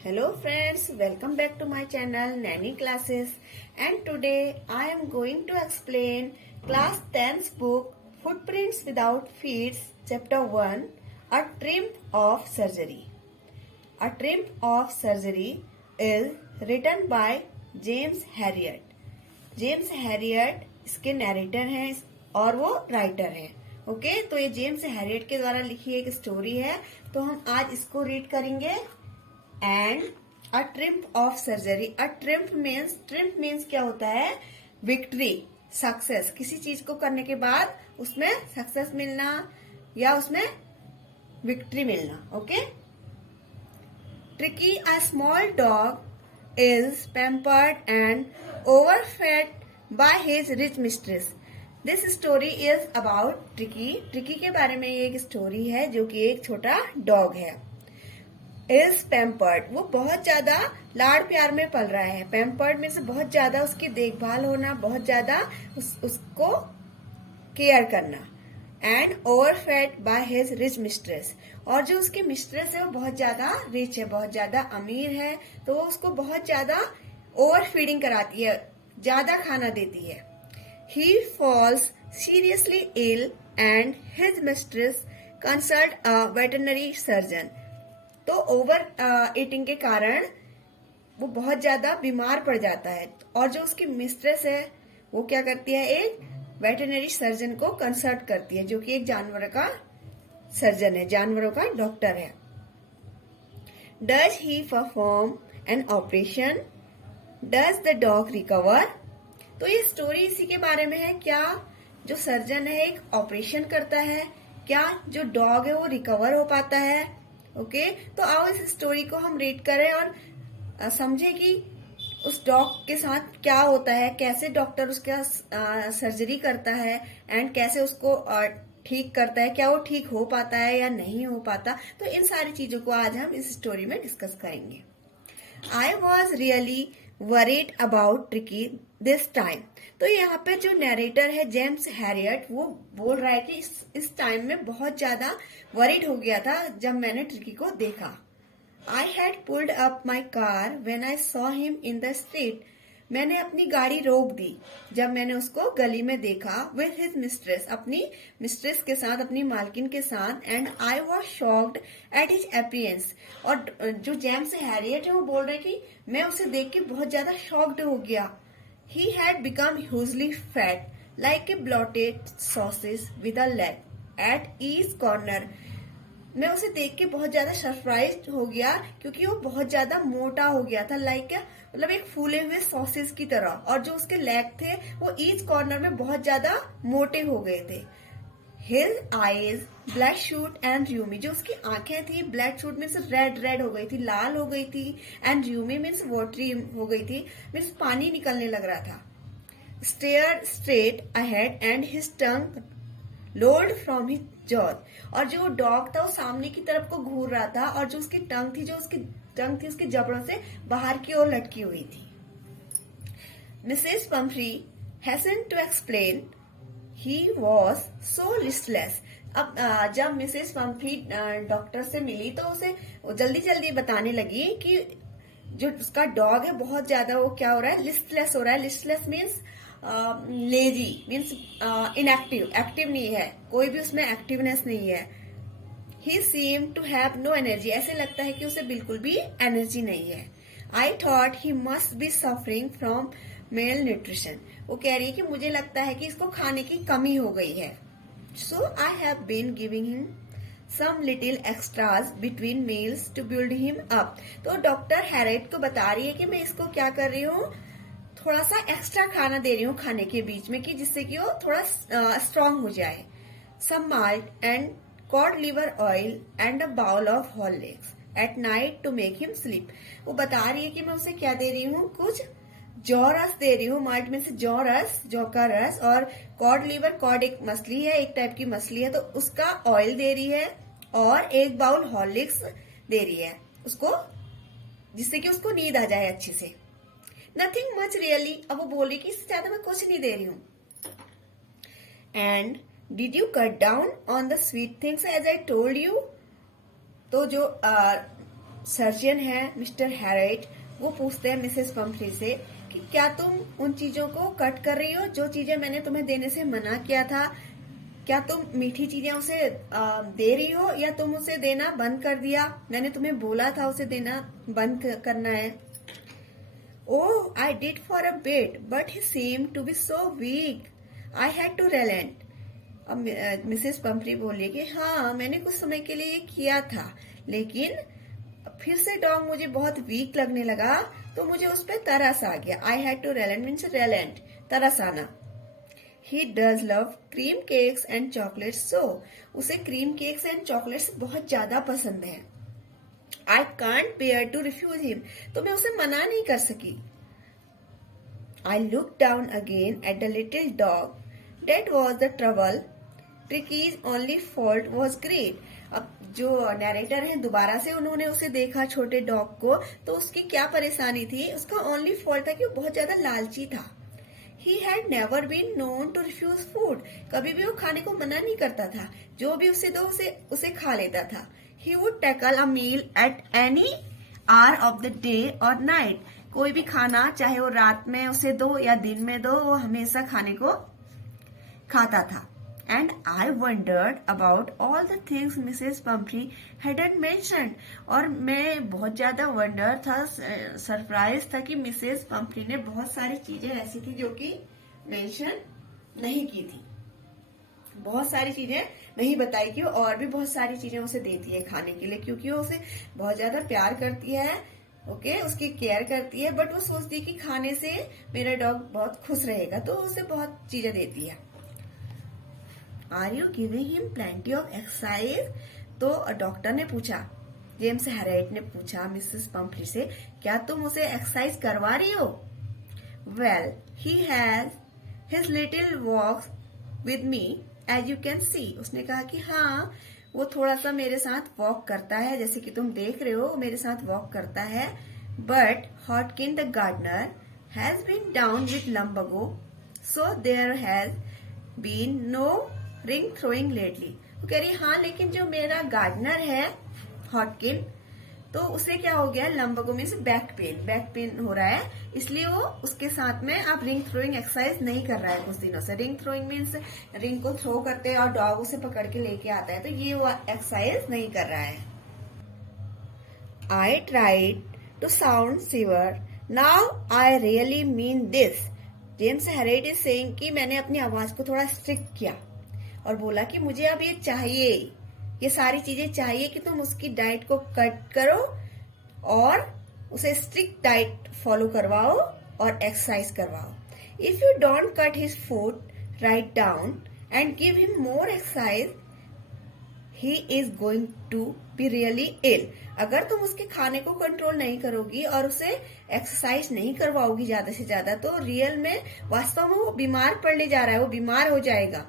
Hello friends, welcome back to my channel Nanny Classes, and today I am going to explain class 10's book Footprints Without Feet chapter 1, A Triumph of Surgery. A Triumph of Surgery is written by James Herriot. James Harriet इसके narrator हैं और वो writer हैं. Okay, तो ये James Harriet के द्वारा लिखी एक स्टोरी है, तो हम आज इसको रीड करेंगे. And a triumph of surgery. A triumph means क्या होता है? Victory, success. किसी चीज को करने के बाद उसमें सक्सेस मिलना या उसमें विक्ट्री मिलना. Okay. Tricky, a small dog is pampered and overfed by his rich mistress. This story is about Tricky. Tricky के बारे में ये एक स्टोरी है जो कि एक छोटा डॉग है. Is pampered, वो बहुत ज्यादा लाड़ प्यार में पल रहा है. Pampered में से बहुत ज्यादा उसकी देखभाल होना, बहुत ज्यादा उसको केयर करना. And overfed by his rich mistress, और जो उसकी मिस्ट्रेस है वो बहुत ज्यादा रिच है, बहुत ज्यादा अमीर है, तो वो उसको बहुत ज्यादा ओवर फीडिंग कराती है, ज्यादा खाना देती है. He falls seriously ill and his mistress consult a veterinary surgeon. तो ओवर ईटिंग के कारण वो बहुत ज्यादा बीमार पड़ जाता है, और जो उसकी मिस्ट्रेस है वो क्या करती है? एक वेटरनरी सर्जन को कंसल्ट करती है, जो कि एक जानवरों का सर्जन है, जानवरों का डॉक्टर है. Does he perform an operation? Does the dog recover? तो ये स्टोरी इसी के बारे में है. क्या जो सर्जन है एक ऑपरेशन करता है? क्या जो डॉग है वो रिकवर हो पाता है? ओके, तो आओ इस स्टोरी को हम रीड करें और समझे कि उस डॉग के साथ क्या होता है, कैसे डॉक्टर उसका सर्जरी करता है एंड कैसे उसको ठीक करता है, क्या वो ठीक हो पाता है या नहीं हो पाता. तो इन सारी चीजों को आज हम इस स्टोरी में डिस्कस करेंगे. I was really worried about tricky this time. तो यहाँ पे जो नरेटर है जेम्स हैरियट, वो बोल रहा है कि इस टाइम में बहुत ज्यादा वरीड हो गया था जब मैंने ट्रिकी को देखा. I had pulled up my car when I saw him in the street. मैंने अपनी गाड़ी रोक दी जब मैंने उसको गली में देखा. With his mistress, अपनी मिस्ट्रेस के साथ, अपनी मालकिन के साथ. And I was shocked at his appearance. और जो जेम्स हैरियट है वो बोल रहे कि मैं उसे देख के बहुत ज्यादा शॉक्ड हो गया. He had become hugely fat, like a bloated sausage with a leg at each corner. मैं उसे देख के बहुत ज्यादा सरप्राइज हो गया क्योंकि वो बहुत ज्यादा मोटा हो गया था, लाइक मतलब एक फूले हुए सॉसेज की तरह, और जो उसके लेग थे वो ईच कॉर्नर में बहुत ज्यादा मोटे हो गए थे. His eyes black shoot and rheumy, जो उसकी आंखें थी ब्लैक शूट मीन्स रेड हो गई थी, लाल हो गई थी. एंड र्यूमी मीन्स वाटरी हो गई थी, मीन्स पानी निकलने लग रहा था. Stare straight ahead and his tongue lolled from his jaws, और जो डॉग था वो सामने की तरफ को घूर रहा था, और जो उसकी टंग थी उसकी जबड़ों से बाहर की ओर लटकी हुई थी. Mrs Pumphrey hastened to explain he was so listless. अब जब मिसेस पंफ्री डॉक्टर से मिली तो उसे जल्दी जल्दी बताने लगी कि जो उसका डॉग है बहुत ज्यादा वो क्या हो रहा है? लिस्टलेस हो रहा है. Listless means lazy, means inactive, active नहीं है, कोई भी उसमें एक्टिवनेस नहीं है. He seem to have no energy, ऐसे लगता है कि उसे बिल्कुल भी एनर्जी नहीं है. I thought he must be suffering from mail nutrition. वो कह रही है कि मुझे लगता है कि इसको खाने की कमी हो गई है. So I have been giving him some little extras between meals to build him up. तो डॉक्टर हैरियट को बता रही है कि मैं इसको क्या कर रही हूँ, थोड़ा सा एक्स्ट्रा खाना दे रही हूँ खाने के बीच में, कि जिससे कि वो थोड़ा स्ट्रांग हो जाए. Some malt and cod liver oil and a bowl of Horlicks at night to make him sleep. वो बता रही है कि मैं उसे क्या दे रही हूँ, कुछ जौ रस दे रही हूँ. माल्ट में से जौ का रस, और कॉड लिवर, कॉड एक मछली है, एक टाइप की मछली है, तो उसका ऑयल दे रही है, और एक बाउल हॉर्लिक्स दे रही है उसको, जिससे कि उसको नींद आ जाए अच्छी से. Nothing much really. अब वो बोली कि इससे ज्यादा मैं कुछ नहीं दे रही हूँ. And did you cut down on the sweet things as I told you. तो जो सर्जन है मिस्टर हैरेट, वो पूछते हैं मिसेस पंफ्री से कि क्या तुम उन चीजों को कट कर रही हो जो चीजें मैंने तुम्हें देने से मना किया था? क्या तुम मीठी चीजें उसे दे रही हो या तुम उसे देना बंद कर दिया? मैंने तुम्हें बोला था उसे देना बंद करना है। Oh, I did for a bit, but he seemed to be so weak. I had to relent. अब मिसेस पंफ्री बोली कि हाँ मैंने कुछ समय के लिए ये किया था, लेकिन फिर से डॉग मुझे बहुत वीक लगने लगा तो मुझे उस पर तरस आ गया। I had to relent means relent, तरस आना। He does love cream cakes and chocolates, so उसे क्रीम केक्स एंड चॉकलेट्स बहुत ज्यादा पसंद है। I can't bear to refuse him, तो मैं उसे मना नहीं कर सकी। I look down again at the little dog, that was the trouble, Tricki's only fault was greed. अब जो नरेटर है दोबारा से उन्होंने उसे देखा छोटे डॉग को, तो उसकी क्या परेशानी थी? उसका ओनली फॉल्ट था कि वो बहुत ज्यादा लालची था। He had never been known to refuse food. कभी भी वो खाने को मना नहीं करता था, जो भी उसे दो उसे खा लेता था। He would tackle a meal at any hour of the day or night. कोई भी खाना चाहे वो रात में उसे दो या दिन में दो, वो हमेशा खाने को खाता था। And I wondered about all the things Mrs. Pumphrey hadn't mentioned. और मैं बहुत ज्यादा वंडर था, सरप्राइज था कि मिसेस पंफ्री ने बहुत सारी चीजें ऐसी थी जो कि मेंशन नहीं की थी। बहुत सारी चीजें नहीं बताई कि वो और भी बहुत सारी चीजें उसे देती है खाने के लिए, क्योंकि वो उसे बहुत ज्यादा प्यार करती है, ओके, उसकी केयर करती है। बट वो सोचती है कि खाने से मेरा डॉग बहुत खुश रहेगा, तो उसे बहुत चीजें देती है। Are you giving him plenty of exercise? तो डॉक्टर ने पूछा, जेम्स हैरेट ने पूछा मिसेस पंफ्री से, क्या तुम उसे एक्सरसाइज करवा रही हो? Well, he has his little walks with me as you can see. उसने कहा कि हाँ, वो थोड़ा सा मेरे साथ वॉक करता है, जैसे कि तुम देख रहे हो मेरे साथ वॉक करता है। But Hodgkin the gardener has been down with lumbago, so there has been no ring throwing lately. वो कह रही हाँ, लेकिन जो मेरा गार्डनर है हॉटकिन, तो उसे क्या हो गया, लंबगो में से बैक पेन हो रहा है, इसलिए वो उसके साथ में आप रिंग थ्रोइंग एक्सरसाइज नहीं कर रहा है कुछ दिनों से। रिंग थ्रोइंग मीन्स रिंग को थ्रो करते हैं और डॉग उसे पकड़ के लेके आता है, तो ये वो एक्सरसाइज नहीं कर रहा है। I tried to sound severe, now I really mean this. James Herriot is saying कि मैंने अपनी आवाज को थोड़ा स्ट्रिक्ट किया और बोला कि मुझे अब ये चाहिए, ये सारी चीजें चाहिए कि तुम उसकी डाइट को कट करो और उसे स्ट्रिक्ट डाइट फॉलो करवाओ और एक्सरसाइज करवाओ। If you don't cut his food right down and give him more exercise, he is going to be really ill. अगर तुम उसके खाने को कंट्रोल नहीं करोगी और उसे एक्सरसाइज नहीं करवाओगी ज्यादा से ज्यादा, तो रियल में वास्तव में वो बीमार पड़ने जा रहा है, वो बीमार हो जाएगा।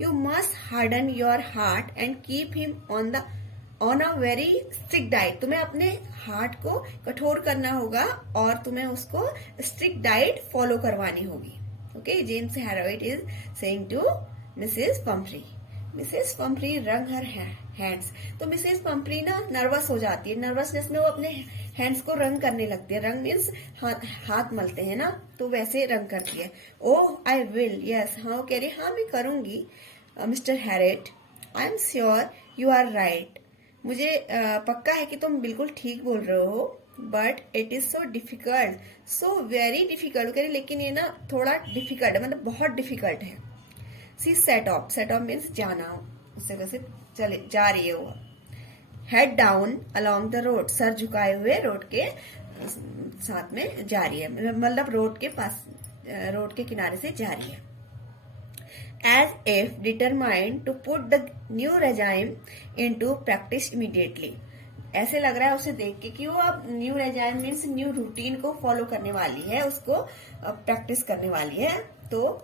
You must harden your heart and keep him on a very strict diet. तुम्हें अपने हार्ट को कठोर करना होगा और तुम्हें उसको स्ट्रिक्ट डाइट फॉलो करवानी होगी। Okay, James Herriot is saying to Mrs Pumphrey. Mrs Pumphrey wrung her hands, तो मिसेस पंफ्री ना नर्वस हो जाती है, नर्वसनेस में वो अपने हैंड्स को रंग करने लगती है। रंग मीन्स हाथ मलते हैं ना, तो वैसे रंग करती है। ओह आई विल, यस, हाँ, वो कह रही हाँ मैं करूंगी Mr Herriot. I am sure you are right, मुझे पक्का है कि तुम बिल्कुल ठीक बोल रहे हो। But it is so difficult, so very difficult. कह रही लेकिन ये ना थोड़ा डिफिकल्ट है, मतलब बहुत डिफिकल्ट है। सी सेट ऑफ मीन्स जाना, उससे वैसे चले जा रही है वो। Head down along the road, sir झुकाए हुए रोड के साथ में जा रही है, मतलब रोड के पास, रोड के किनारे से जा रही है। As if determined to put the new regime into practice immediately. ऐसे लग रहा है उसे देख के कि वो अब new regime means new routine को फॉलो करने वाली है, उसको प्रैक्टिस करने वाली है। तो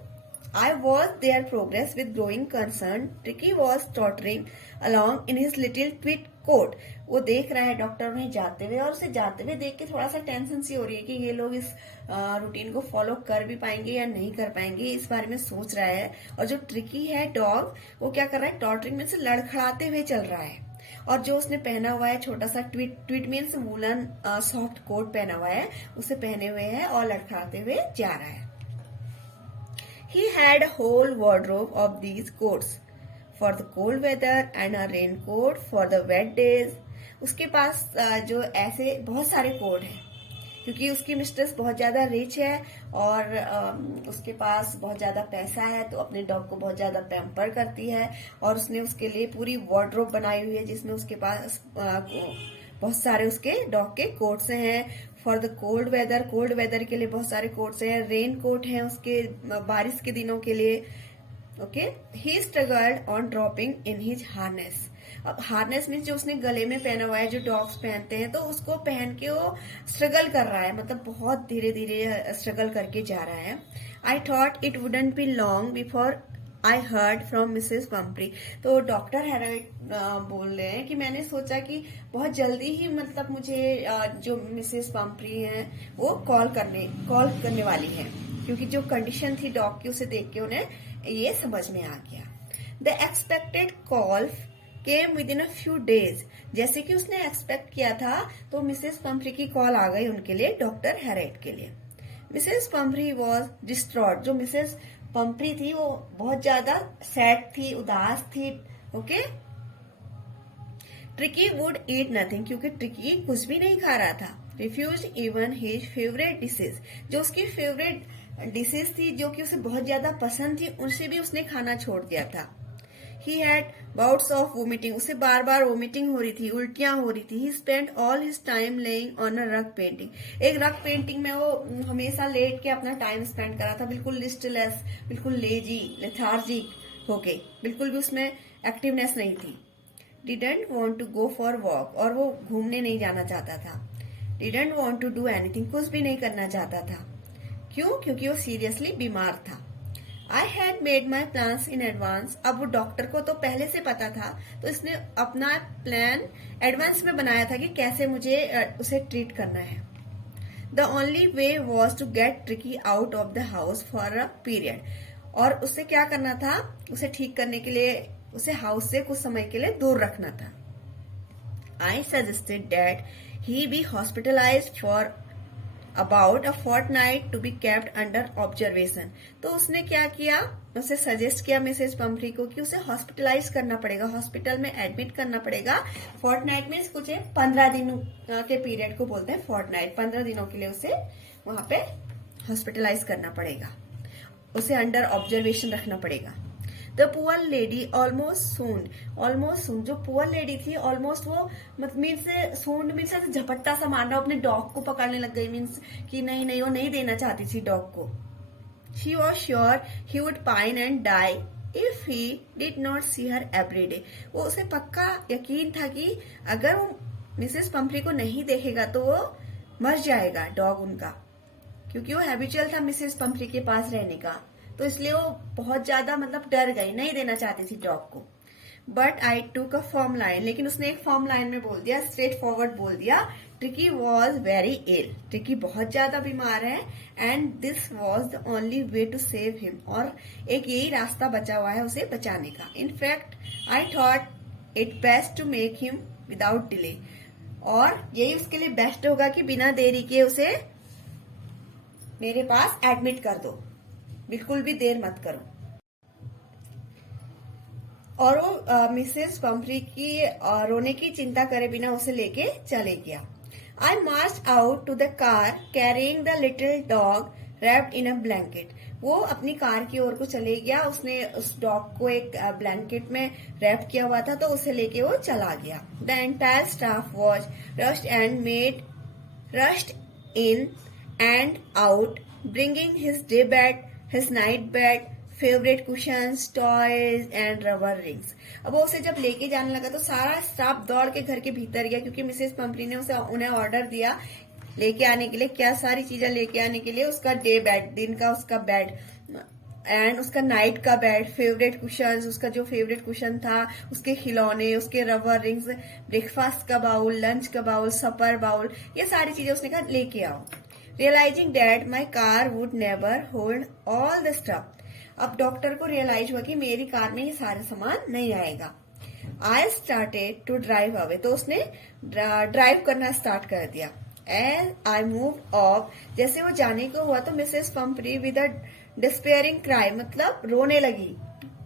I watched their progress with growing concern. Tricky was tottering along in his little tweed coat. वो देख रहा है डॉक्टर वहीं जाते हुए, और उसे जाते हुए देख के थोड़ा सा टेंशन सी हो रही है कि ये लोग इस रूटीन को फॉलो कर भी पाएंगे या नहीं कर पाएंगे, इस बारे में सोच रहा है। और जो ट्रिकी है डॉग, वो क्या कर रहा है, टॉटरिंग में से लड़खड़ाते हुए चल रहा है। और जो उसने पहना हुआ है छोटा सा tweed means woollen soft coat पहना हुआ है, उसे पहने हुए है और लड़खड़ाते हुए जा रहा है। He had a whole wardrobe of these coats for the cold weather and a raincoat for the wet days. उसके पास जो ऐसे बहुत सारे कोट हैं, क्योंकि उसकी मिस्ट्रेस बहुत ज्यादा रिच है और उसके पास बहुत ज्यादा पैसा है, तो अपने डॉग को बहुत ज्यादा पैम्पर करती है और उसने उसके लिए पूरी वार्डरोब बनाई हुई है जिसमें उसके पास बहुत सारे उसके डॉग के कोट्स हैं। फॉर द कोल्ड वेदर के लिए बहुत सारे कोट्स हैं, रेन कोट है उसके बारिश के दिनों के लिए। Okay, he struggled on dropping in his harness. अब हार्नेस मीन्स जो उसने गले में पहना हुआ है, जो डॉग्स पहनते हैं, तो उसको पहन के वो स्ट्रगल कर रहा है, मतलब बहुत धीरे धीरे स्ट्रगल करके जा रहा है। I thought it wouldn't be long before I heard from Mrs Pumphrey. तो डॉक्टर हेराइट बोल रहे हैं कि मैंने सोचा कि बहुत जल्दी ही मतलब मुझे जो मिसेस पंपरी हैं वो कॉल करने वाली है, क्योंकि जो कंडीशन थी डॉग की उसे देख के उन्हें ये समझ में आ गया। The expected call came with in a few days. जैसे कि उसने एक्सपेक्ट किया था तो मिसेस पंपरी की कॉल आ गई उनके लिए, डॉक्टर हेराइट के लिए। Mrs Pumphrey was distraught. जो मिसेस पंपरी थी वो बहुत ज्यादा सैड थी, उदास थी। Okay, Tricki would eat nothing, क्योंकि ट्रिकी कुछ भी नहीं खा रहा था। Refuse even his favourite dishes. जो उसकी फेवरेट डिशेज थी, जो कि उसे बहुत ज्यादा पसंद थी, उनसे भी उसने खाना छोड़ दिया था। He had bouts of vomiting. उसे बार बार वोमिटिंग हो रही थी, उल्टियां हो रही थी। He spend all his time lying on a rug panting. एक रग पेंटिंग में वो हमेशा लेट के अपना टाइम स्पेंड करा था, बिल्कुल लिस्टलेस, बिल्कुल लेजी, लेथार्जिक होके, बिल्कुल भी उसमें एक्टिवनेस नहीं थी। Didn't want to go for walk, और वो घूमने नहीं जाना चाहता था। Didn't want to do anything, कुछ भी नहीं करना चाहता था। क्यों? क्योंकि वो सीरियसली बीमार था। I had made my plans in advance. अब वो डॉक्टर को तो पहले से पता था, तो इसने अपना प्लान एडवांस में बनाया था कि कैसे मुझे उसे ट्रीट करना है। The only way was to get Tricki out of the house for a period. और उसे क्या करना था? उसे ठीक करने के लिए उसे हाउस से कुछ समय के लिए दूर रखना था। I suggested that he be hospitalised for about a fortnight to be kept under observation. तो उसने क्या किया? उसे सजेस्ट किया मिसेस पंपरी को कि उसे हॉस्पिटलाइज करना पड़ेगा, हॉस्पिटल में एडमिट करना पड़ेगा। फोर्टनाइट मीन्स कुछ 15 दिनों के पीरियड को बोलते हैं फोर्टनाइट। 15 दिनों के लिए उसे वहां पे हॉस्पिटलाइज करना पड़ेगा, उसे अंडर ऑब्जर्वेशन रखना पड़ेगा। द पुअर लेडी ऑलमोस्ट सूंड। जो पुअर लेडी थी ऑलमोस्ट वो मीन्स सूंड मीन्स झपट्टा सा मारना, अपने डॉग को पकड़ने लग गई। मीन्स कि नहीं वो नहीं देना चाहती थी डॉग को। She was sure he would pine and die if he did not see her every day. वो उसे पक्का यकीन था कि अगर वो मिसेस पंपरी को नहीं देखेगा तो वो मर जाएगा डॉग उनका, क्योंकि वो हैबिचुअल था मिसेस पंपरी के पास रहने का। तो इसलिए वो बहुत ज्यादा डर गई, नहीं देना चाहती थी डॉग को। बट आई टूक अ फर्म लाइन, लेकिन उसने एक फर्म लाइन में बोल दिया, स्ट्रेट फॉरवर्ड बोल दिया, Tricki was very ill. Tricki बहुत ज्यादा बीमार है and this was the only way to save him. और एक यही रास्ता बचा हुआ है उसे बचाने का। In fact I thought it best to make him without delay. और यही उसके लिए बेस्ट होगा कि बिना देरी के उसे मेरे पास एडमिट कर दो, बिल्कुल भी देर मत करो। और वो मिसेस पंपरी की रोने की चिंता करे बिना उसे लेके चले गया। I march out to the car carrying the little dog wrapped in a blanket. वो अपनी कार की ओर को चले गया। उसने उस डॉग को एक ब्लैंकेट में रैप किया हुआ था, तो उसे लेके वो चला गया। The entire staff was rushed in and out bringing his day bed, his night bed, favorite cushions, toys and rubber rings. अब वो उसे जब लेके जाने लगा तो सारा स्टाफ दौड़ के घर के भीतर गया, क्योंकि मिसेस पंपरी ने उन्हें ऑर्डर दिया लेके आने के लिए। क्या सारी चीजें लेके आने के लिए? उसका डे बेड, दिन का उसका बेड, एंड उसका नाइट का बेड, फेवरेट कुशंस, उसका जो फेवरेट कुशन था, उसके खिलौने, उसके रबर रिंग्स, ब्रेकफास्ट का बाउल, लंच का बाउल, सपर बाउल, ये सारी चीजें उसने कहा लेके आओ। Realising that my car would never hold all the stuff. अब डॉक्टर को रियलाइज हुआ कि मेरी कार में ये सारे सामान नहीं आएगा। I started to drive away, तो उसने ड्राइव करना स्टार्ट कर दिया। एज आई मूव ऑफ, जैसे वो जाने को हुआ तो Mrs Pumphrey with a despairing cry, मतलब रोने लगी।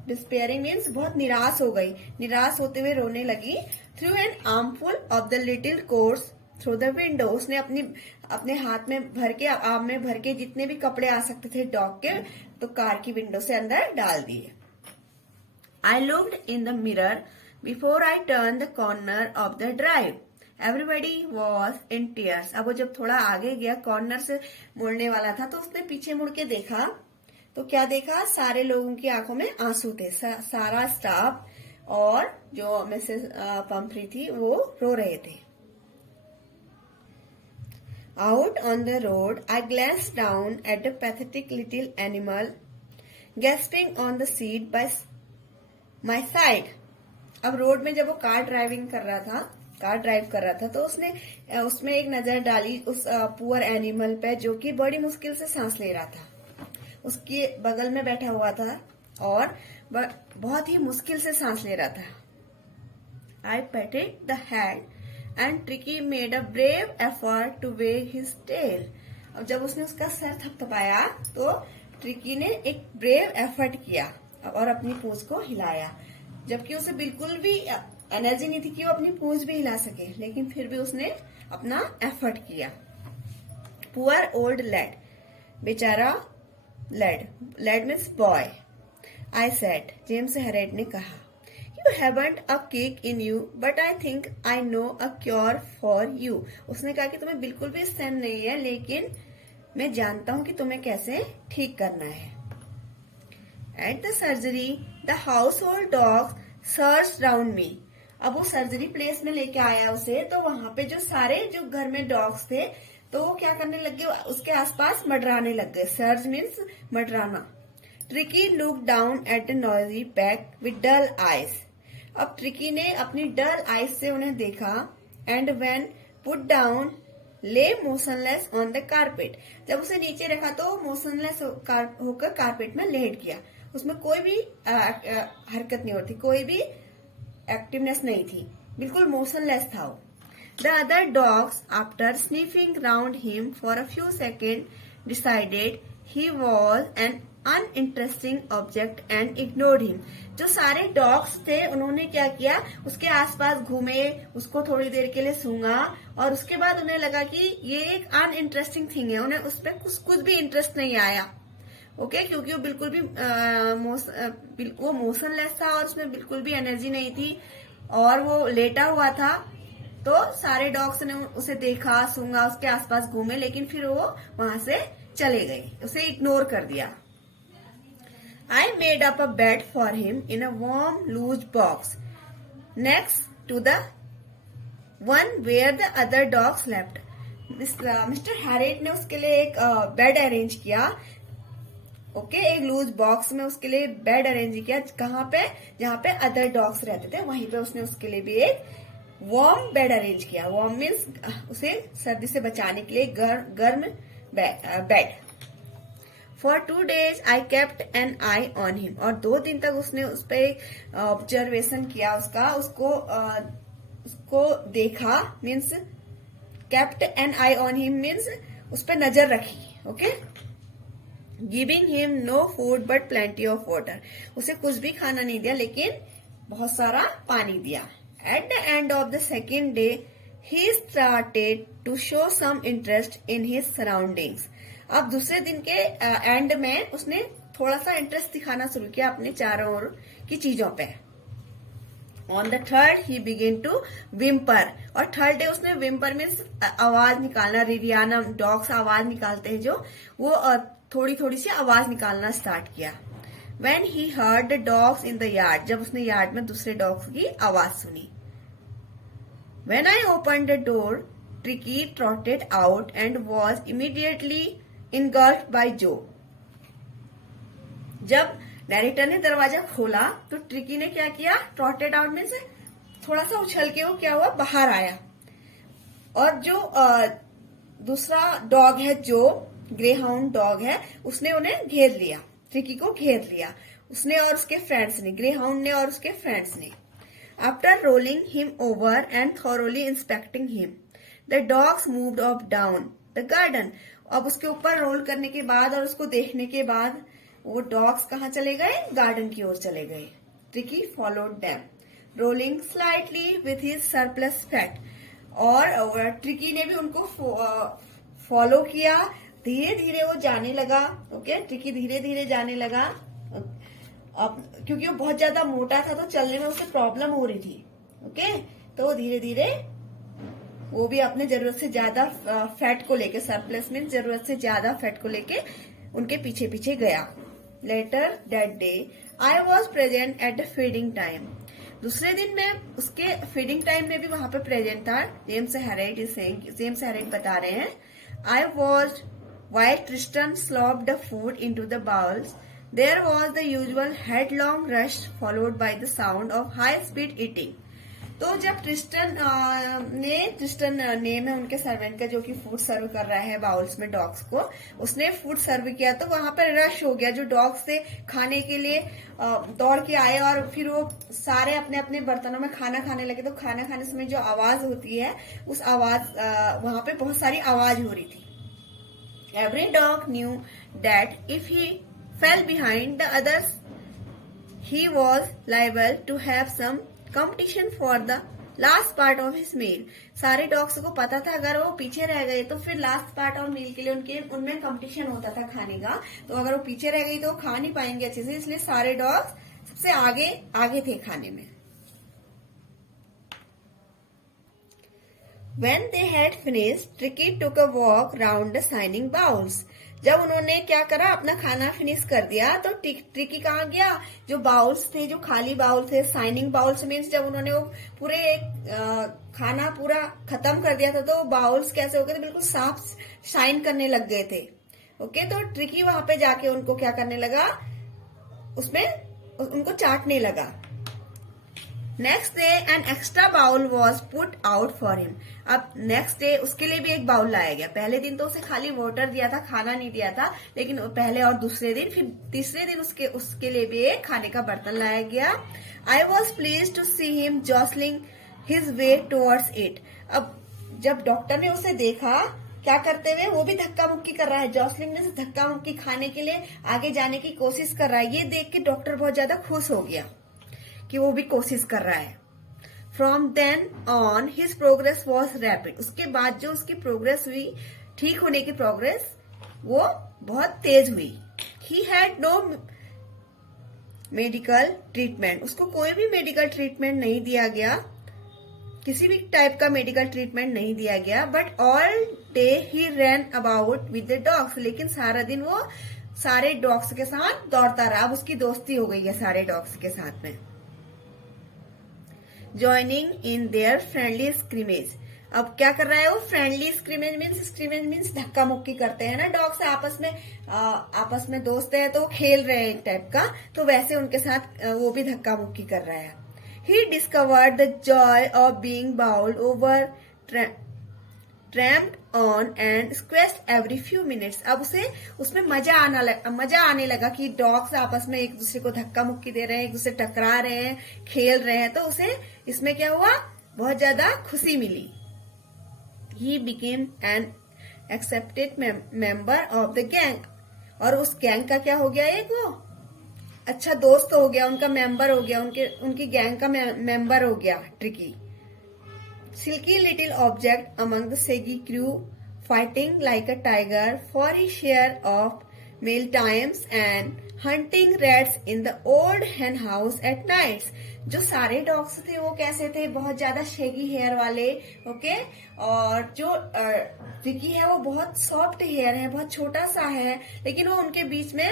डिस्पेयरिंग मीन्स बहुत निराश हो गई, निराश होते हुए रोने लगी। Through an armful of the little quotes through the window, उसने अपने हाथ में भर के, आर्म में भर के जितने भी कपड़े आ सकते थे डॉग के, तो कार की विंडो से अंदर डाल दिए। I looked in the mirror before I turned the corner of the drive. Everybody was in tears. अब वो जब थोड़ा आगे गया, कॉर्नर से मुड़ने वाला था, तो उसने पीछे मुड़ के देखा, तो क्या देखा? सारे लोगों की आंखों में आंसू थे। सारा स्टाफ और जो मिसेस पंपरी थी वो रो रहे थे। Out on the road, I glanced down at the pathetic little animal gasping on the seat by my side. अब रोड में जब वो कार ड्राइव कर रहा था, तो उसमें एक नजर डाली उस पुअर एनिमल पे, जो कि बड़ी मुश्किल से सांस ले रहा था। उसके बगल में बैठा हुआ था और बहुत ही मुश्किल से सांस ले रहा था। I patted the head and Tricky made a brave effort to wag his tail. अब जब उसने उसका सर थपथपाया तो ट्रिकी ने एक ब्रेव एफर्ट किया और अपनी पूंछ को हिलाया, जबकि उसे बिल्कुल भी एनर्जी नहीं थी कि वो अपनी पूंछ भी हिला सके, लेकिन फिर भी उसने अपना एफर्ट किया। पुअर ओल्ड लेड, बेचारा lad means boy. I said, James Herriot ने कहा, You haven't a kick in you, but I think I know a cure for you. उसने कहा कि तुम्हें बिल्कुल भी स्ट्रेंथ नहीं है, लेकिन मैं जानता हूं कि तुम्हें कैसे ठीक करना है। At the surgery, the household dogs searched round me. अब वो सर्जरी प्लेस में लेके आया उसे, तो वहां पे जो घर में डॉग्स थे, तो वो क्या करने लग गए? उसके आसपास मंडराने लग गए। सर्ज मीन्स मंडराना। Tricki look down at the noisy pack with dull eyes. अब ट्रिकी ने अपनी डल आईज से उन्हें देखा। And when put down lay motionless on the carpet, जब उसे नीचे रखा तो मोशनलेस होकर कारपेट में लेट गया। उसमें कोई भी हरकत नहीं हो रही थी, कोई भी एक्टिवनेस नहीं थी, बिल्कुल मोशनलेस था वो। The other dogs after sniffing round him for a few second decided he was an uninteresting object and ignored him. जो सारे डॉग्स थे उन्होंने क्या किया? उसके आसपास घूमे, उसको थोड़ी देर के लिए सूंघा, और उसके बाद उन्हें लगा कि ये एक अनइंटरेस्टिंग थिंग है। उन्हें उस पर कुछ भी इंटरेस्ट नहीं आया। ओके, क्योंकि वो बिल्कुल भी वो मोशनलेस था और उसमें बिल्कुल भी एनर्जी नहीं थी और वो लेटा हुआ था। तो सारे डॉग्स ने उसे देखा, सूंघा, उसके आसपास घूमे, लेकिन फिर वो वहां से चले गए, उसे इग्नोर कर दिया। I made up a bed for him in a warm, loose box next to the one where the other dogs slept. Mr Herriot ने उसके लिए एक बेड अरेंज किया। ओके, एक लूज बॉक्स में उसके लिए बेड अरेंज किया। कहाँ पे? जहाँ पे अदर डॉग्स रहते थे, वहीं पे उसने उसके लिए भी एक वार्म बेड अरेंज किया। वार्म मीन्स उसे सर्दी से बचाने के लिए गर्म bed. For 2 days I kept an eye on him. और 2 दिन तक उसने उस पर ऑब्जर्वेशन किया, उसको देखा। Means kept an eye on him means उस पर नजर रखी। Okay, giving him no food but plenty of water. उसे कुछ भी खाना नहीं दिया, लेकिन बहुत सारा पानी दिया। At the end of the second day he started to show some interest in his surroundings. अब दूसरे दिन के एंड में उसने थोड़ा सा इंटरेस्ट दिखाना शुरू किया अपने चारों ओर की चीजों पे। On the third he began to whimper. और थर्ड डे उसने विम्पर मीन्स आवाज निकालना, रिवियाना, डॉग्स आवाज निकालते हैं जो, वो थोड़ी थोड़ी सी आवाज निकालना स्टार्ट किया। When he heard the dogs in the yard, जब उसने यार्ड में दूसरे डॉग्स की आवाज सुनी। When I open the door Tricki trotted out and was immediately engulfed by Joe. जब नैरेटर ने दरवाजा खोला तो ट्रिकी ने क्या किया? ट्रॉटेड आउट मीन्स थोड़ा सा उछल के वो क्या हुआ? बाहर आया। और जो दूसरा डॉग है, जो ग्रे हाउंड डॉग है, उसने उन्हें घेर लिया, ट्रिकी को घेर लिया। उसने और उसके फ्रेंड्स ने, ग्रे हाउंड ने और उसके फ्रेंड्स ने। After rolling him over and thoroughly inspecting him, the dogs moved off down the garden. अब उसके ऊपर रोल करने के बाद और उसको देखने के बाद वो डॉग्स कहाँ चले गए? गार्डन की ओर चले गए. Tricky followed them, rolling slightly with his surplus fat. और ट्रिकी ने भी उनको फॉलो किया. धीरे धीरे वो जाने लगा. ओके, ट्रिकी धीरे धीरे जाने लगा. अब क्योंकि वो बहुत ज्यादा मोटा था तो चलने में उसे प्रॉब्लम हो रही थी. ओके, तो वो धीरे धीरे वो भी अपने जरूरत से ज्यादा फैट को लेके, सरप्लस मीन्स जरूरत से ज्यादा फैट को लेके उनके पीछे पीछे गया. Later that day I was present at the feeding time. दूसरे दिन में उसके फीडिंग टाइम में भी वहां पे प्रेजेंट था. जेम्स हैरेट बता रहे हैं, I was while Tristan slopped the food into the bowls, there was the usual headlong rush followed by the sound of high-speed eating. तो जब ट्रिस्टन नेम है उनके सर्वेंट का, जो कि फूड सर्व कर रहा है बाउल्स में डॉग्स को, उसने फूड सर्व किया तो वहां पर रश हो गया. जो डॉग्स थे खाने के लिए दौड़ के आए और फिर वो सारे अपने अपने बर्तनों में खाना खाने लगे. तो खाना खाने समय जो आवाज होती है, उस आवाज वहां पे बहुत सारी आवाज हो रही थी. Every dog knew that if he fell behind the others, he was liable to have some competition for the last part of his meal. सारे डॉग्स को पता था अगर वो पीछे रह गए तो फिर लास्ट पार्ट ऑफ मील के लिए उनमें कंपटीशन होता था खाने का. तो अगर वो पीछे रह गई तो वो खा नहीं पाएंगे अच्छे से, इसलिए सारे डॉग्स सबसे आगे थे खाने में. When they had finished, Tricky took a walk round the shining bowls. जब उन्होंने क्या करा, अपना खाना फिनिश कर दिया तो ट्रिकी कहाँ गया? जो बाउल्स थे, जो खाली बाउल थे, शाइनिंग बाउल्स मीन्स जब उन्होंने वो पूरे खाना पूरा खत्म कर दिया था तो बाउल्स कैसे हो गए थे? बिल्कुल साफ शाइन करने लग गए थे. ओके, तो ट्रिकी वहां पे जाके उनको क्या करने लगा? उसमें उनको चाटने लगा. Next day an extra bowl was put out for him. अब नेक्स्ट डे उसके लिए भी एक बाउल लाया गया. पहले दिन तो उसे खाली वाटर दिया था, खाना नहीं दिया था, लेकिन पहले और दूसरे दिन, फिर तीसरे दिन उसके लिए भी एक खाने का बर्तन लाया गया. I was pleased to see him jostling his way towards it. अब जब डॉक्टर ने उसे देखा क्या करते हुए, वो भी धक्का मुक्की कर रहा है. जॉसलिंग ने धक्का मुक्की खाने के लिए आगे जाने की कोशिश कर रहा है. ये देख के डॉक्टर बहुत ज्यादा खुश हो गया कि वो भी कोशिश कर रहा है. From then on his progress was rapid. उसके बाद जो उसकी प्रोग्रेस हुई, ठीक होने की प्रोग्रेस, वो बहुत तेज हुई. He had no medical treatment. उसको कोई भी मेडिकल ट्रीटमेंट नहीं दिया गया, किसी भी टाइप का मेडिकल ट्रीटमेंट नहीं दिया गया. But all day he ran about with the dogs. लेकिन सारा दिन वो सारे डॉग्स के साथ दौड़ता रहा. अब उसकी दोस्ती हो गई है सारे डॉग्स के साथ में. Joining in their friendly स्क्रीमेज. अब क्या कर रहा है वो? फ्रेंडली स्क्रीमेज मीन्स धक्का मुक्की करते हैं ना डॉग्स आपस में दोस्त है तो खेल रहे हैं एक टाइप का, तो वैसे उनके साथ वो भी धक्का मुक्की कर रहा है. He discovered the joy of being bowled over, trampled on and squashed every few minutes. अब उसे उसमें मजा आने लगा कि डॉग्स आपस में एक दूसरे को धक्का मुक्की दे रहे हैं, एक दूसरे टकरा रहे हैं, खेल रहे हैं. तो उसे इसमें क्या हुआ? बहुत ज्यादा खुशी मिली. He became an accepted member of the gang. और उस गैंग का क्या हो गया? एक वो अच्छा दोस्त हो गया, उनका मेंबर हो गया, उनकी गैंग का मेंबर हो गया tricky. Silky little object among the Segi crew, fighting like a tiger for his share of meal times and hunting rats in the old hen house at nights. जो सारे dogs थे वो कैसे थे? बहुत ज्यादा शेगी हेयर वाले. ओके, और जो ट्रिकी है वो बहुत सॉफ्ट हेयर है, बहुत छोटा सा है, लेकिन वो उनके बीच में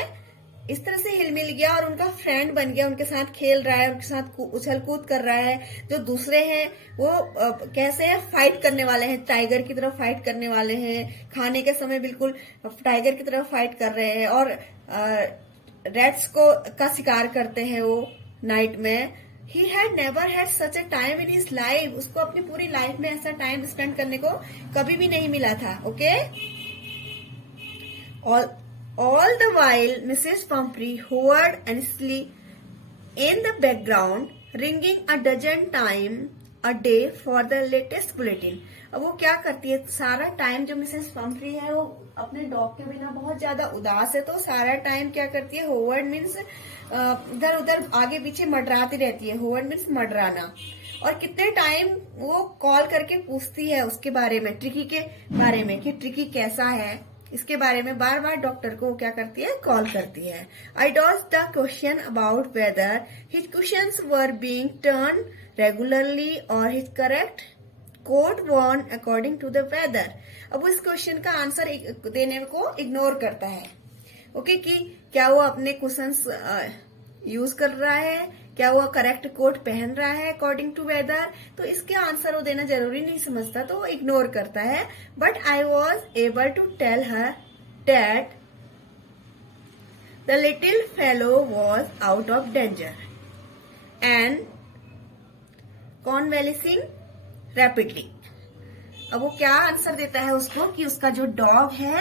इस तरह से हिल मिल गया और उनका फ्रेंड बन गया. उनके साथ खेल रहा है, उनके साथ उछल कूद कर रहा है. जो दूसरे हैं वो कैसे है? फाइट करने वाले हैं, टाइगर की तरह फाइट करने वाले हैं. खाने के समय बिल्कुल टाइगर की तरह फाइट कर रहे हैं और रेट्स का शिकार करते हैं वो नाइट में. He had never had such a time in his life. उसको अपनी पूरी लाइफ में ऐसा टाइम स्पेंड करने को कभी भी नहीं मिला था. Okay, All the while, Mrs. Pumphrey hovered anxiously in the background, ringing a dozen time a day for the latest bulletin. अब वो क्या करती है, सारा टाइम जो मिसेस पंफ्री है वो अपने डॉग के बिना बहुत ज्यादा उदास है, तो सारा टाइम क्या करती है, होवर्ड मीन्स इधर उधर आगे पीछे मडराती रहती है। होवर्ड मीन्स मडराना। और कितने टाइम वो कॉल करके पूछती है उसके बारे में, ट्रिकी के बारे में, कि ट्रिकी कैसा है, इसके बारे में बार बार डॉक्टर को क्या करती है, कॉल करती है। I dodge the question about whether his questions were being turn regularly और his correct coat worn according to the weather. अब वो इस क्वेश्चन का आंसर देने को इग्नोर करता है। ओके, कि क्या वो अपने क्वेश्चंस यूज कर रहा है, क्या वो करेक्ट कोट पहन रहा है अकॉर्डिंग टू वेदर, तो इसके आंसर वो देना जरूरी नहीं समझता, तो वो इग्नोर करता है। But I was able to tell her that the little fellow was out of danger and convalescing rapidly. अब वो क्या आंसर देता है उसको, कि उसका जो डॉग है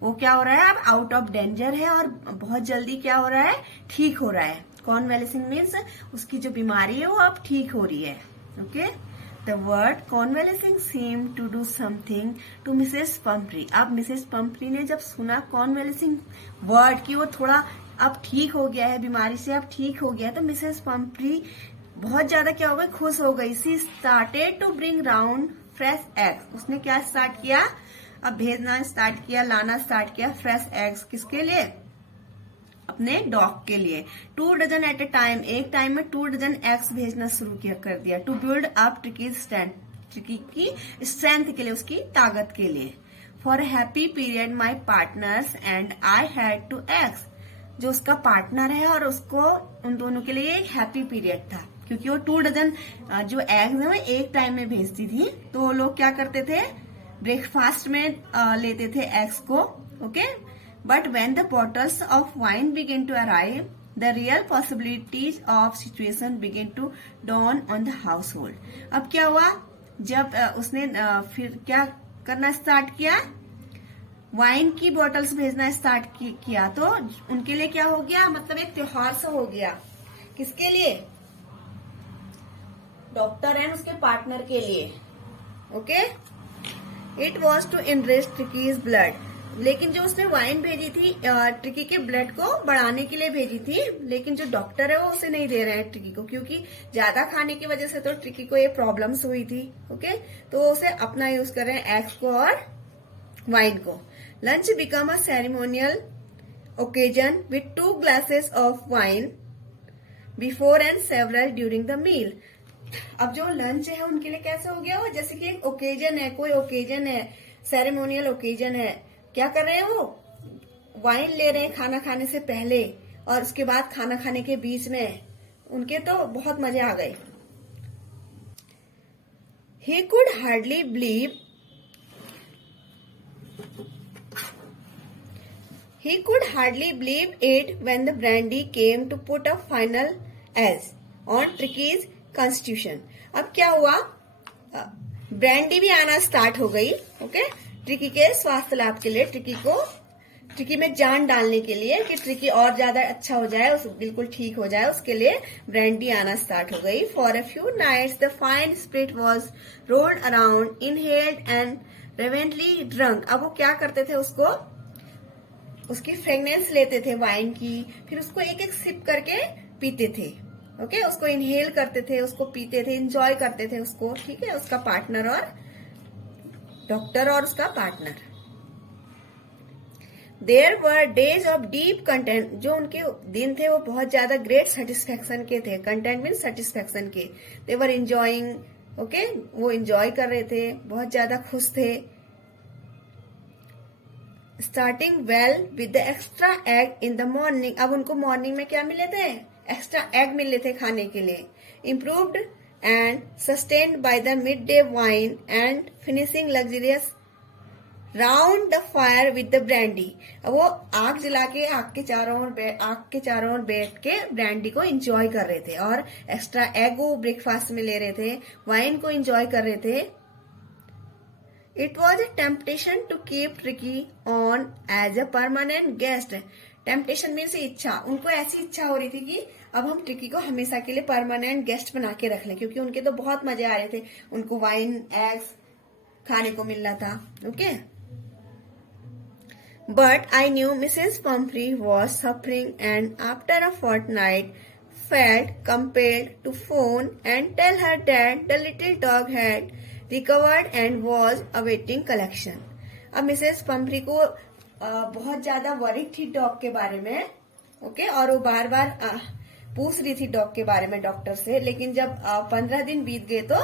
वो क्या हो रहा है, अब आउट ऑफ डेंजर है और बहुत जल्दी क्या हो रहा है, ठीक हो रहा है। कॉन्वेलेसिंग मीन्स उसकी जो बीमारी है वो अब ठीक हो रही है। Okay, the word convalescing seem to do something to Mrs Pumphrey. अब मिसेस पंफ्री ने जब सुना कॉन्वेलेसिंग वर्ड की वो थोड़ा अब ठीक हो गया है, बीमारी से अब ठीक हो गया है, तो मिसेस पंफ्री बहुत ज्यादा क्या हो गई, खुश हो गई। She started to bring round fresh eggs. उसने क्या स्टार्ट किया, अब भेजना स्टार्ट किया, लाना स्टार्ट किया फ्रेश एग्स। किसके लिए, अपने डॉग के लिए। 2 डजन एट ए टाइम, एक टाइम में 2 डजन एग्स भेजना शुरू किया कर दिया। To build up Tricki strength, Tricki की स्ट्रेंथ के लिए, उसकी ताकत के लिए। For happy period my partners and I had two eggs. जो उसका पार्टनर है और उसको, उन दोनों के लिए एक हैप्पी पीरियड था, क्योंकि वो 2 डजन जो एग्स है वो एक टाइम में भेजती थी। तो वो लोग क्या करते थे, ब्रेकफास्ट में लेते थे एग्स को। Okay, but when the bottles of wine begin to arrive, the real possibilities of situation begin to dawn on the household। अब क्या हुआ, जब उसने फिर क्या करना स्टार्ट किया, वाइन की बॉटल्स भेजना स्टार्ट किया, तो उनके लिए क्या हो गया, मतलब एक त्योहार सा हो गया। किसके लिए, डॉक्टर एंड उसके पार्टनर के लिए। Okay, it was to enrich Tricki's blood. लेकिन जो उसने वाइन भेजी थी ट्रिकी के ब्लड को बढ़ाने के लिए भेजी थी, लेकिन जो डॉक्टर है वो उसे नहीं दे रहे हैं ट्रिकी को, क्योंकि ज्यादा खाने की वजह से तो ट्रिकी को ये प्रॉब्लम्स हुई थी। ओके, तो वो उसे अपना यूज कर रहे हैं, एग्स को और वाइन को। Lunch become a ceremonial occasion with 2 glasses of wine before and several during the meal. अब जो लंच है उनके लिए कैसे हो गया, वो जैसे कि एक ओकेजन है, कोई ओकेजन है, सेरेमोनियल ओकेजन है। क्या कर रहे हैं, वो वाइन ले रहे हैं खाना खाने से पहले और उसके बाद खाना खाने के बीच में। उनके तो बहुत मजे आ गए। He could hardly believe it when the brandy came to put a final edge on Tricky's constitution। अब क्या हुआ, ब्रांडी भी आना स्टार्ट हो गई। ओके, ट्रिकी के स्वास्थ्य लाभ के लिए, ट्रिकी में जान डालने के लिए, कि ट्रिकी और ज्यादा अच्छा हो जाए, उस बिल्कुल ठीक हो जाए, उसके लिए ब्रांडी आना स्टार्ट हो गई। For a few nights the fine spirit was rolled around, inhaled and reverently drunk. अब वो क्या करते थे, उसको, उसकी फ्रेगनेंस लेते थे वाइन की, फिर उसको एक एक सिप करके पीते थे। ओके, उसको इनहेल करते थे, उसको पीते थे, इंजॉय करते थे उसको। ठीक है, उसका पार्टनर और डॉक्टर और उसका partner. There were days of deep content. जो उनके दिन थे वो बहुत ज्यादा ग्रेट सेटिस्फेक्शन के थे। कंटेंट मीन सेटिस्फेक्शन के। दे वर एंजॉइंग। ओके, वो एंजॉय कर रहे थे, बहुत ज्यादा खुश थे। Starting well with the extra egg in the morning. अब उनको मॉर्निंग में क्या मिले थे, एक्स्ट्रा एग मिले थे खाने के लिए। Improved and sustained by the mid day wine and finishing luxurious round the fire with the brandy. अब वो आग जला के आग के चारों ओर बैठ के ब्रांडी को एंजॉय कर रहे थे और एक्स्ट्रा एग वो ब्रेकफास्ट में ले रहे थे, वाइन को एंजॉय कर रहे थे। It was a temptation to keep Tricki on as a permanent guest. Temptation means इच्छा, उनको ऐसी इच्छा हो रही थी कि अब हम ट्रिकी को हमेशा के लिए परमानेंट गेस्ट बना के रख लें, क्योंकि उनके तो बहुत मजे आ रहे थे, उनको वाइन एग्स खाने को मिल रहा था। Okay, but I knew Mrs Pumphrey was suffering and after a fortnight felt compelled to phone and tell her that the little dog had recovered and was awaiting collection. अब Mrs Pomfrey को बहुत ज्यादा worried थी dog के बारे में, okay, और वो बार बार पूछ रही थी डॉग के बारे में डॉक्टर से, लेकिन जब 15 दिन बीत गए तो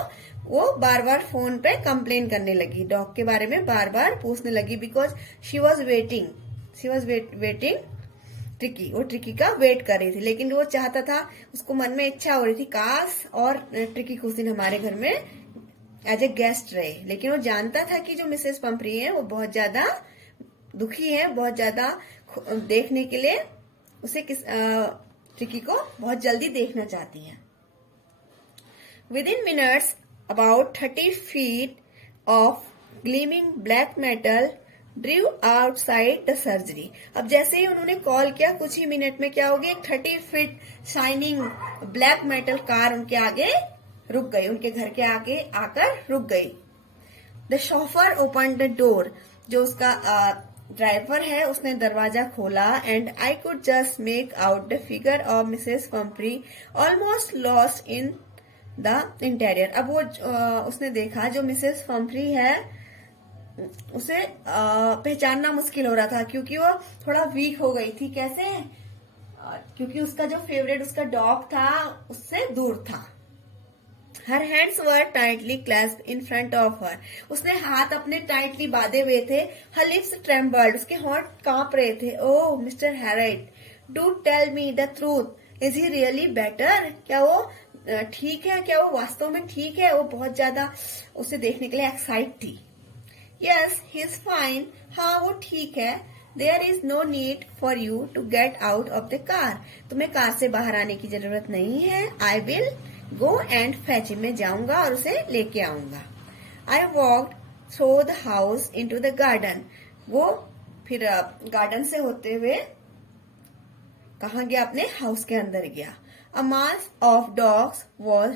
वो बार बार फोन पे कंप्लेन करने लगी, डॉग के बारे में बार बार पूछने लगी, because she was waiting tricky, वो ट्रिकी का वेट कर रही थी, लेकिन वो चाहता था, उसको मन में इच्छा हो रही थी काश और ट्रिकी कुछ दिन हमारे घर में एज ए गेस्ट रहे, लेकिन वो जानता था कि जो मिसेस पम्फ्री है वो बहुत ज्यादा दुखी है, बहुत ज्यादा देखने के लिए उसे ट्रिकी को बहुत जल्दी देखना चाहती है। With in minutes about 30 feet of gleaming black metal ड्रीव outside the surgery. अब जैसे ही उन्होंने कॉल किया कुछ ही मिनट में क्या हो गया, 30 feet shining black metal car उनके आगे रुक गई, उनके घर के आगे आकर रुक गई। The chauffeur open the door, जो उसका ड्राइवर है उसने दरवाजा खोला, and I could just make out the figure of Mrs Pomfrey almost lost in the interior. अब वो उसने देखा जो मिसेस पम्फ्री है उसे पहचानना मुश्किल हो रहा था, क्योंकि वो थोड़ा वीक हो गई थी। कैसे? क्योंकि उसका जो फेवरेट उसका डॉग था उससे दूर था। Her hands were tightly clasped in front of her, उसने हाथ अपने टाइटली बांधे हुए थे। हर लिप्स ट्रेम्बल्ड, उसके होंठ कांप रहे थे। Oh Mr Herriot, do tell me the truth, is he really better, क्या वो ठीक है, क्या वो वास्तव में ठीक है? वो बहुत ज्यादा उसे देखने के लिए एक्साइट थी। Yes, he is fine. हाँ वो ठीक है। There is no need for you to get out of the car. तुम्हें कार से बाहर आने की जरूरत नहीं है। I will go and fetch him. मैं जाऊंगा और उसे लेके आऊंगा। I walked through the house into the garden. वो फिर गार्डन से होते हुए कहाँ गया? अपने हाउस के अंदर गया। A mass of dogs was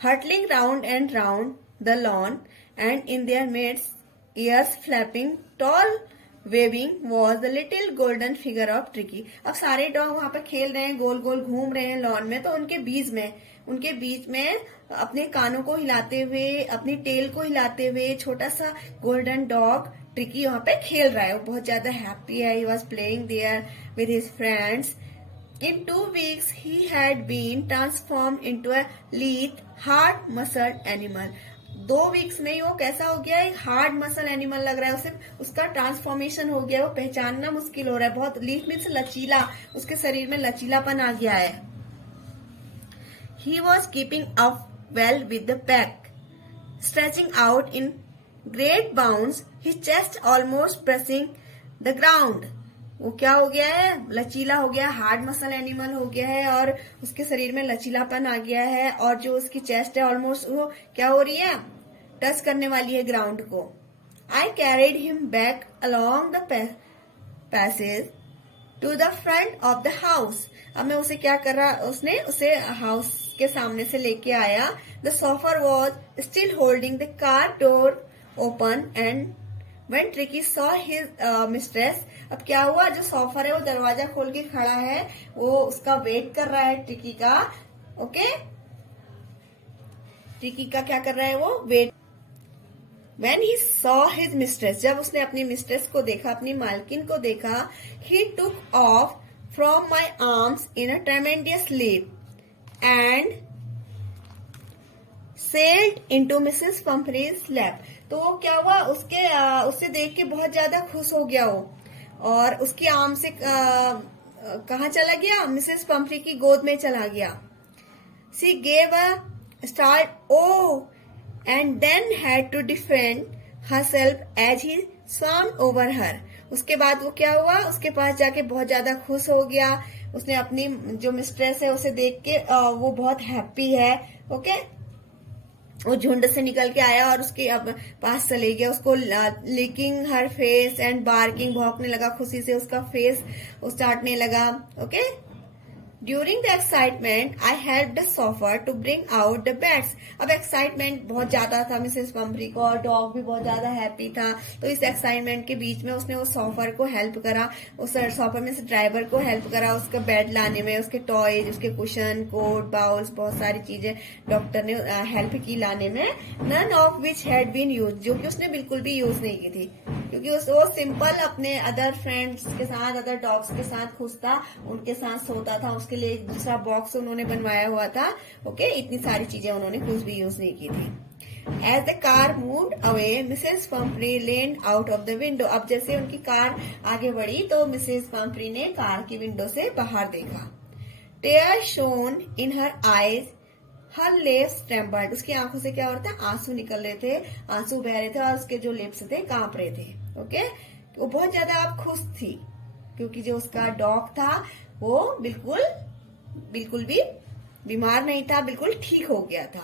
hurtling round and round the lawn, and in their midst, ears flapping, tall waving was the little golden figure of Tricky. अब सारे डॉग वहां पर खेल रहे हैं, गोल गोल घूम रहे हैं लॉन में, तो उनके बीच में अपने कानों को हिलाते हुए, अपनी टेल को हिलाते हुए छोटा सा गोल्डन डॉग ट्रिकी वहां पे खेल रहा है। वो बहुत ज्यादा हैप्पी है। He was playing there with his friends. In 2 weeks, he had been transformed into a lean, hard-muscled animal. 2 weeks में ही वो कैसा हो गया? एक हार्ड मसल एनिमल लग रहा है उसे, उसका ट्रांसफॉर्मेशन हो गया, वो पहचानना मुश्किल हो रहा है। बहुत लीफ मीन्स लचीला, उसके शरीर में लचीलापन आ गया है। He was keeping up well with the pack, stretching out in great bounds, his chest almost pressing the ground. वो क्या हो गया है? लचीला हो गया, हार्ड मसल एनिमल हो गया है, और उसके शरीर में लचीलापन आ गया है, और जो उसकी चेस्ट है ऑलमोस्ट वो क्या हो रही है? टच करने वाली है ग्राउंड को। I carried him back along the passage to the front of the house. अब मैं उसे क्या कर रहा, उसने उसे हाउस के सामने से लेके आया। The so far was still holding the car door open, and When Tricky saw his mistress, अब क्या हुआ? जो सॉफर है वो दरवाजा खोल के खड़ा है, वो उसका वेट कर रहा है ट्रिकी का। ओके, ट्रिकी का क्या कर रहा है? वो wait. When he saw his mistress, जब उसने अपनी मिस्ट्रेस को देखा, अपनी मालकिन को देखा, he took off from my arms in a tremendous leap and sailed into Mrs. Pumphrey's lap. तो क्या हुआ? उससे देख के बहुत ज्यादा खुश हो गया वो, और उसकी आर्म से कहाँ चला गया? मिसेस पम्फ्री की गोद में चला गया। She gave a start, oh, and then had to defend herself as he swam over हर। उसके बाद वो क्या हुआ? उसके पास जाके बहुत ज्यादा खुश हो गया। उसने अपनी जो मिस्ट्रेस है उसे देख के वो बहुत हैप्पी है। ओके, वो झुंड से निकल के आया और उसके अब पास चले गया, उसको licking her face and barking, भौंकने लगा खुशी से, उसका फेस चाटने लगा। Okay, during the excitement I help the chauffeur to bring out the bats. अब एक्साइटमेंट बहुत ज्यादा था मिसेस पंपरी को और डॉग भी बहुत ज्यादा हैप्पी था, तो इस एक्साइटमेंट के बीच में उसने उस सॉफर को हेल्प करा, उस सॉफर में से ड्राइवर को हेल्प करा उसका बेड लाने में, उसके टॉयज, उसके कुशन, कोट, बाउल्स, बहुत सारी चीजें डॉक्टर ने हेल्प की लाने में। None of which had been use, जो कि उसने बिल्कुल भी यूज नहीं की थी, क्योंकि वो सिंपल अपने अदर फ्रेंड्स के साथ, अदर डॉग्स के साथ खुश था, उनके साथ सोता था, उसके लिए एक दूसरा बॉक्स उन्होंने बनवाया हुआ था। ओके, इतनी सारी चीजें उन्होंने कुछ भी यूज नहीं की थी। As the car moved away Mrs Pumphrey leaned out of the window. अब जैसे उनकी कार आगे बढ़ी तो मिसेस पंपरी ने कार की विंडो से बाहर देखा। Tears shone in her eyes, her lips trembled, उसकी आंखों से क्या हो रहा था, आंसू निकल रहे थे, आंसू बह रहे थे और उसके जो लिप्स थे कांप रहे थे। ओके, वो बहुत ज्यादा अब खुश थी क्योंकि जो उसका डॉग था वो बिल्कुल भी बीमार नहीं था, बिल्कुल ठीक हो गया था।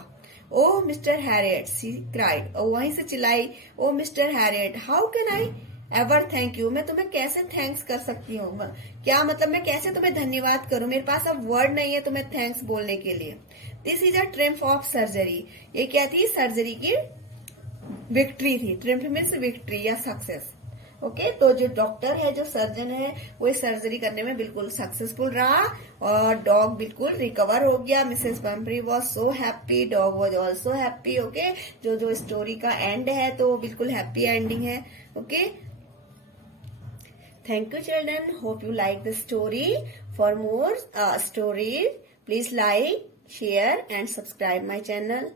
Oh Mr Herriot, she cried, और वहीं से चिल्लाई, oh Mr Herriot, how can I ever thank you, मैं तुम्हें कैसे थैंक्स कर सकती हूँ, क्या मतलब मैं कैसे तुम्हें धन्यवाद करूं, मेरे पास अब वर्ड नहीं है तुम्हें थैंक्स बोलने के लिए। This is a triumph of surgery, ये क्या थी, सर्जरी की विक्ट्री थी। ट्रिम्फ मीन्स विक्ट्री या सक्सेस। ओके, तो जो डॉक्टर है, जो सर्जन है, वो इस सर्जरी करने में बिल्कुल सक्सेसफुल रहा और डॉग बिल्कुल रिकवर हो गया। Mrs Pumphrey was so happy, dog was also happy. Okay, जो स्टोरी का एंड है तो वो बिल्कुल हैप्पी एंडिंग है। Okay, thank you children, hope you like the story. For more stories please like, share and subscribe my channel.